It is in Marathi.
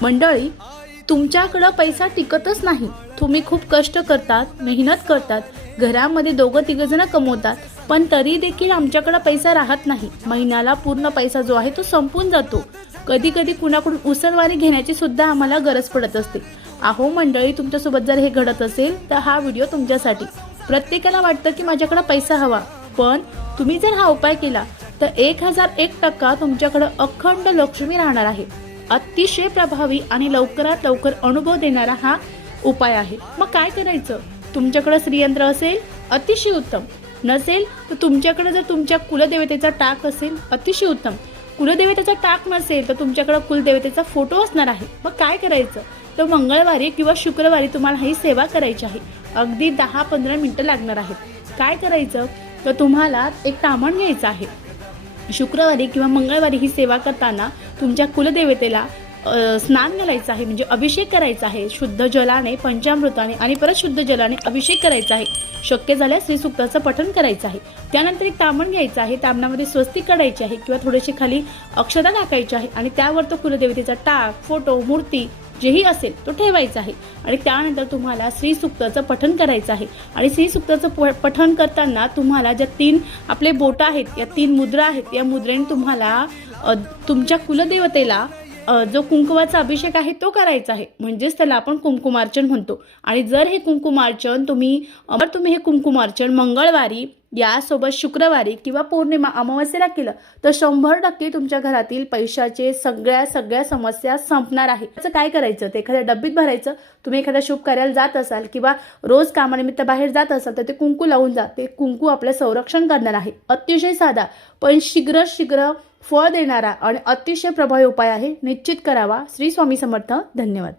मंडळी, तुमच्याकडे पैसा टिकतच नाही। तुम्ही खूप कष्ट करतात, मेहनत करतात, घरामध्ये दोघं तिघ जण कमवतात, पण तरी देखील आमच्याकडे पैसा राहत नाही। महिन्याला पूर्ण पैसा जो आहे तो संपून जातो। कधी कधी कुणाकडून उसळवारी घेण्याची सुद्धा आम्हाला गरज पडत असते। अहो मंडळी, तुमच्यासोबत जर हे घडत असेल तर हा व्हिडिओ तुमच्यासाठी। प्रत्येकाला वाटतं की माझ्याकडे पैसा हवा, पण तुम्ही जर हा उपाय केला तर 1001% तुमच्याकडे अखंड लक्ष्मी राहणार आहे। अतिशय प्रभावी आणि लवकरात लवकर अनुभव देणारा हा उपाय आहे। मग काय करायचं? तुमच्याकडे श्रीयंत्र असेल, अतिशय उत्तम। नसेल तर तुमच्याकडे जर तुमच्या कुलदेवतेचा टाक असेल, अतिशय उत्तम। कुलदेवतेचा टाक नसेल तर तुमच्याकडे कुलदेवतेचा फोटो असणार आहे। मग काय करायचं? तर मंगळवारी किंवा शुक्रवारी तुम्हाला ही सेवा करायची आहे। अगदी 10-15 मिनिटं लागणार आहेत। काय करायचं? तर तुम्हाला एक तामण घ्यायचं आहे। शुक्रवारी किंवा मंगळवारी ही सेवा करताना तुमच्या कुलदेवतेला स्नान घालायचं आहे, म्हणजे अभिषेक करायचा आहे। शुद्ध जलाने, पंचामृताने आणि परत शुद्ध जलाने अभिषेक करायचा आहे। शक्य झाल्यास श्री सूक्ताचं पठण करायचं आहे। त्यानंतर एक तामण घ्यायचं आहे, तामणामध्ये स्वस्तिक काढायचे आहे किंवा थोडेसे खाली अक्षता टाकायची आहे आणि त्यावर तो कुलदेवतेचा टाक, फोटो, मूर्ती जेही असेल तो ठेवायचा आहे। आणि त्यानंतर तुम्हाला श्री सूक्ताचं पठण करायचं आहे। आणि श्री सूक्ताचं पठण करताना तुम्हाला ज्या 3 आपले बोट आहेत, या 3 मुद्रा आहेत, या मुद्रेने तुम्हाला तुमच्या कुलदेवतेला जो कुंकुमाचा अभिषेक आहे तो करायचा आहे, म्हणजेच त्याला आपण कुंकुमार्चन म्हणतो। आणि जर हे कुंकुमार्चन तुम्ही हे कुंकुमार्चन मंगळवारी यासोबत शुक्रवारी किंवा पौर्णिमा अमावस्येला केलं तर 100% तुमच्या घरातील पैशाचे सगळ्या समस्या संपणार आहे। त्याचं काय करायचं? ते एखाद्या डब्बीत भरायचं। तुम्ही एखाद्या शुभ कार्याला जात असाल किंवा रोज कामानिमित्त बाहेर जात असाल तर ते कुंकू लावून जा। ते कुंकू आपलं संरक्षण करणार आहे। अतिशय साधा पण शीघ्र फळ देणारा आणि अतिशय प्रभावी उपाय आहे। निश्चित करावा। श्री स्वामी समर्थ। धन्यवाद।